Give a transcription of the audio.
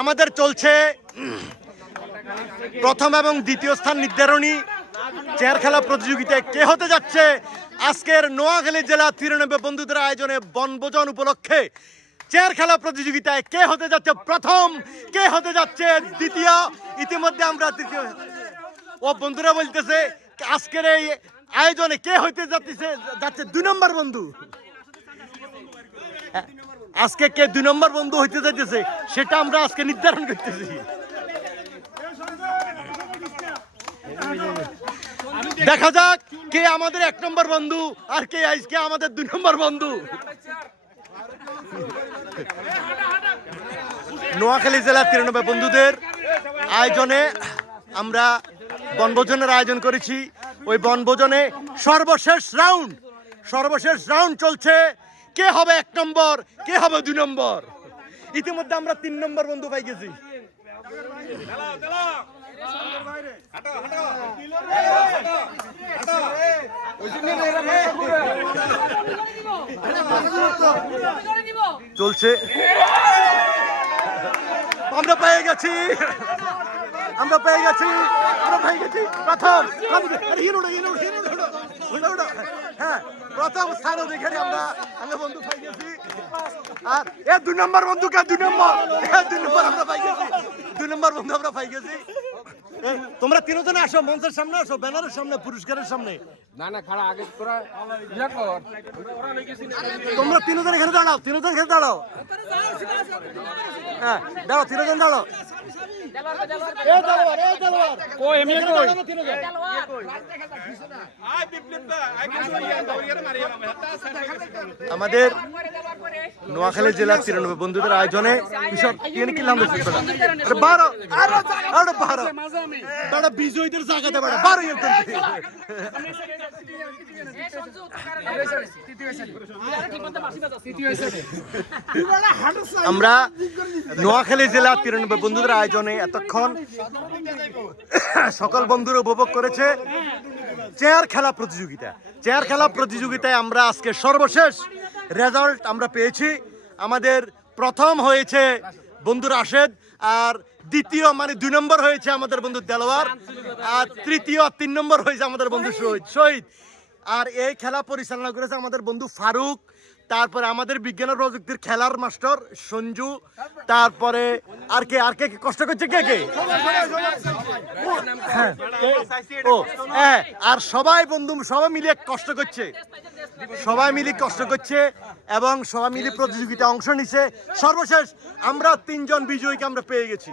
আমাদের চলছে প্রথম এবং দ্বিতীয় স্থান নির্ধারণী চেয়ার খেলা প্রতিযোগিতায় কে হতে যাচ্ছে আজকের নোয়াখালী জেলা 93 বন্ধুদের আয়োজনে বনভোজন উপলক্ষে চেয়ার খেলা প্রতিযোগিতায় কে হতে যাচ্ছে প্রথম, কে হতে যাচ্ছে দ্বিতীয়। ইতিমধ্যে আমরা তৃতীয় ও বন্ধুরা বলতেছে আজকের এই আয়োজনে কে হইতে যাচ্ছে 2 নম্বর বন্ধু। আজকে কে 2 নম্বর বন্ধু হইতে যাচ্ছে সেটা আমরা আজকে নির্ধারণ করতেছি। দেখা যাক কে আমাদের 1 নম্বর বন্ধু আর কে আজকে আমাদের 2 নম্বর বন্ধু। নোয়াখালী জেলা 93 বন্ধুদের আয়োজনে আমরা বনভোজনের আয়োজন করেছি। ওই বনভোজনে সর্বশেষ রাউন্ড চলছে। কে হবে 1 নম্বর, কে হবে 2 নম্বর। ইতিমধ্যে আমরা 3 নম্বর বন্ধু পাই গেছি। চলছে, আমরা পেয়ে গেছি প্রথম। হ্যাঁ, প্রথম স্থান অধিকারী আমরা বন্ধু পাই গেছি। আর 2 নম্বর বন্ধুকে 2 নম্বর আমরা পাই গেছি। 2 নম্বর বন্ধু আমরা পাই গেছি। তোমরা 3 জন আসো, মঞ্চের সামনে আসো, ব্যানারের সামনে, পুরস্কারের সামনে। তোমরা 3 জন এখানে দাঁড়াও, 3 জন এখানে দাঁড়াও। হ্যাঁ, দাঁড়াও, 3 জন দাঁড়াও। আমাদের নোয়াখালী জেলা 93 বন্ধুদের আয়োজনে বিজয়ীদের জায়গাতে আমরা নোয়াখালী জেলা 93 বন্ধুদের আয়োজনে এতক্ষণ সকল বন্ধুরা উপভোগ করেছে চেয়ার খেলা প্রতিযোগিতায় আমরা আজকে সর্বশেষ রেজাল্ট আমরা পেয়েছি। আমাদের প্রথম হয়েছে বন্ধু রাশেদ, আর দ্বিতীয় মানে 2 নম্বর হয়েছে আমাদের বন্ধু দেলোয়ার, আর তৃতীয় 3 নম্বর হয়েছে আমাদের বন্ধু শহীদ। আর এই খেলা পরিচালনা করেছে আমাদের বন্ধু ফারুক। তারপরে আমাদের বিজ্ঞান ও প্রযুক্তির খেলার মাস্টার সঞ্জু। তারপরে আর কে কষ্ট করছে কে আর সবাই মিলে কষ্ট করছে এবং সবাই মিলে প্রতিযোগিতায় অংশ নিছে। সর্বশেষ আমরা 3 জন বিজয়ীকে আমরা পেয়ে গেছি।